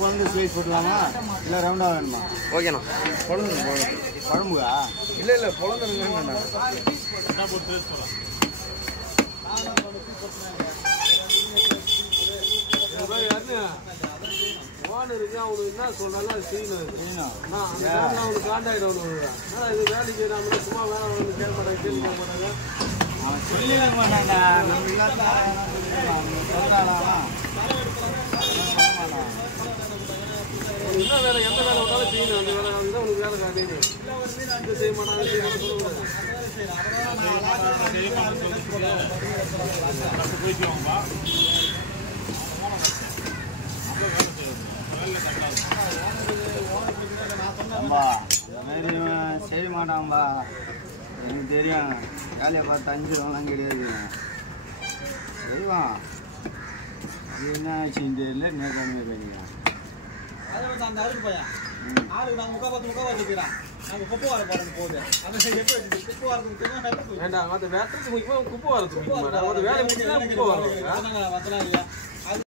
வந்து ஸ்லைஸ் போட்டுலாமா இல்லை ரவுண்டாக வேணுமா? ஓகேண்ணா. குழம்புங்க குழம்புகா? இல்லை இல்லை குழந்தைங்க இருக்கு அவனுக்கு என்ன சொன்னாலும் அது செய்யணும். அவனுக்கு காண்டாக்ட் அவனுக்கு இது வேலை செய்யறாங்க. சும்மா வேலை கேட்க மாட்டாங்க, கேள்வி கேட்க மாட்டாங்க. அவன் சொல்லிட மாட்டாங்க. நம்ம இல்லாத என்ன வேலை, எந்த வேலை விட்டாலும் செய்யணும். அந்த வேலை அதுதான் உனக்கு வேலை காட்டியது. இது செய்ய மாட்டாங்க, சொல்லுவாங்க. செய்ய மாட்டான்பா, எனக்கு தெரியும். வேலையை பார்த்து 5 ரூபாலாம் கிடையாது. செய்வான். அது என்ன ஆச்சுன்னு தெரியல. நேர்காணமே பண்ணிக்கிறான். அந்த அருக்கு பையன் ஆளுக்கு நாங்கள் முக்கால் வச்சுக்கிறான். நாங்கள் குப்பை வர போகிறது போகுது. அந்த எப்படி குப்பை வரது வேண்டாம், மற்ற வேட்டத்துக்கு முக்கியமாக குப்பை வரது. வேலை முடிச்சுன்னா குப்பை வரும். இல்லை